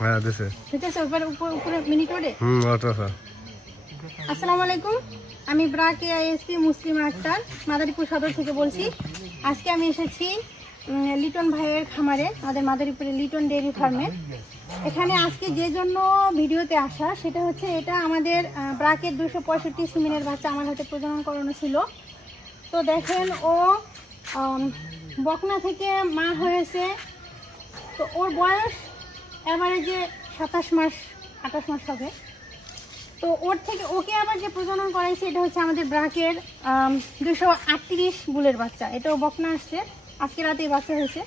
হ্যাঁ দিছে সেটাছে উপরে মিনিট ওরে অটো স্যার। আসসালামু আলাইকুম, আমি ব্রাকে আইএসপি মুসলিম আক্তার মাদারীপুর সদর থেকে বলছি। আজকে আমি এসেছি লিটন ভাইয়ের খামারে, আমাদের মাদারীপুরের লিটন ডেয়ারি ফার্মে। এখানে আজকে যে জন্য ভিডিওতে আসা সেটা হচ্ছে, এটা আমাদের ব্রাকের 265 সিমেনের বাচ্চা আমার হাতে প্রজনন করানো ছিল। তো দেখেন, ও বকনা থেকে মা হয়েছে। তো ওর বয়স অ্যাভারেজে 27 মাস 28 মাস হবে। তো ওর থেকে ওকে আবার যে প্রজনন করাইছে এটা হচ্ছে আমাদের ব্রাকের 238 বুলের বাচ্চা। এটাও বকনা আসছে, আজকে রাতেই বাচ্চা হয়েছে।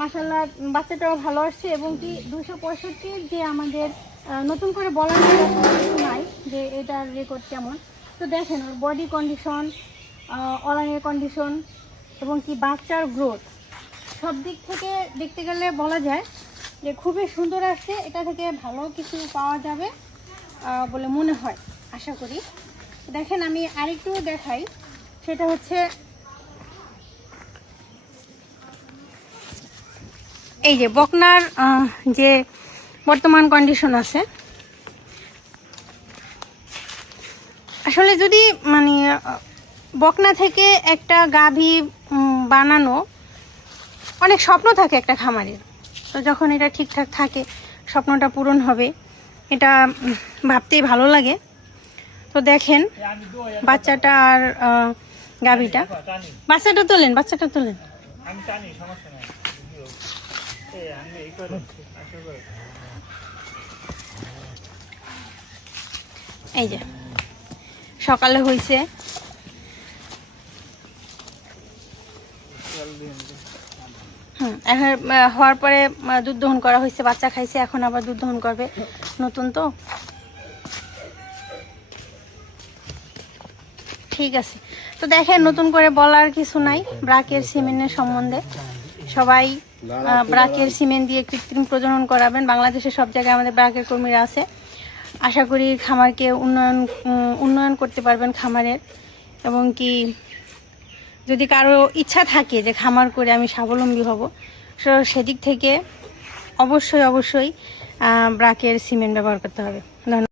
মাশাআল্লাহ বাচ্চাটাও ভালো আসছে, এবং কি 265 যে আমাদের নতুন করে বলার কিছু নাই যে এটার রেকর্ড কেমন। তো দেখেন ওর বডি কন্ডিশন, অলানের কন্ডিশন, এবং কি বাচ্চার গ্রোথ, সব দিক থেকে দেখতে গেলে বলা যায় যে খুবই সুন্দর আসছে। এটা থেকে ভালো কিছু পাওয়া যাবে বলে মনে হয়, আশা করি। দেখেন আমি আরেকটু দেখাই, সেটা হচ্ছে এই যে বকনার যে বর্তমান কন্ডিশন আছে। আসলে যদি মানে বকনা থেকে একটা গাভী বানানো অনেক স্বপ্ন থাকে একটা খামারের। তো যখন এটা ঠিকঠাক থাকে, স্বপ্নটা পূরণ হবে, এটা ভাবতেই ভালো লাগে। তো দেখেন বাচ্চাটা আর গাভীটা, বাচ্চাটা তোলেন, বাচ্চাটা তোলেন। এই যে সকালে হয়েছে, এখন হওয়ার পরে দুধ দহন করা হয়েছে, বাচ্চা খাইছে, এখন আবার দুধ দহন করবে, নতুন তো। ঠিক আছে, তো দেখেন নতুন করে বলার কিছু নাই ব্রাকের সিমেন্টের সম্বন্ধে। সবাই ব্রাকের সিমেন্ট দিয়ে কৃত্রিম প্রজনন করাবেন। বাংলাদেশের সব জায়গায় আমাদের ব্রাকের কর্মীরা আছে। আশা করি খামারকে উন্নয়ন করতে পারবেন খামারের, এবং কি যদি কারো ইচ্ছা থাকে যে খামার করে আমি স্বাবলম্বী হব, সেদিক থেকে অবশ্যই ব্রাকের সিমেন্ট ব্যবহার করতে হবে। ধন্যবাদ।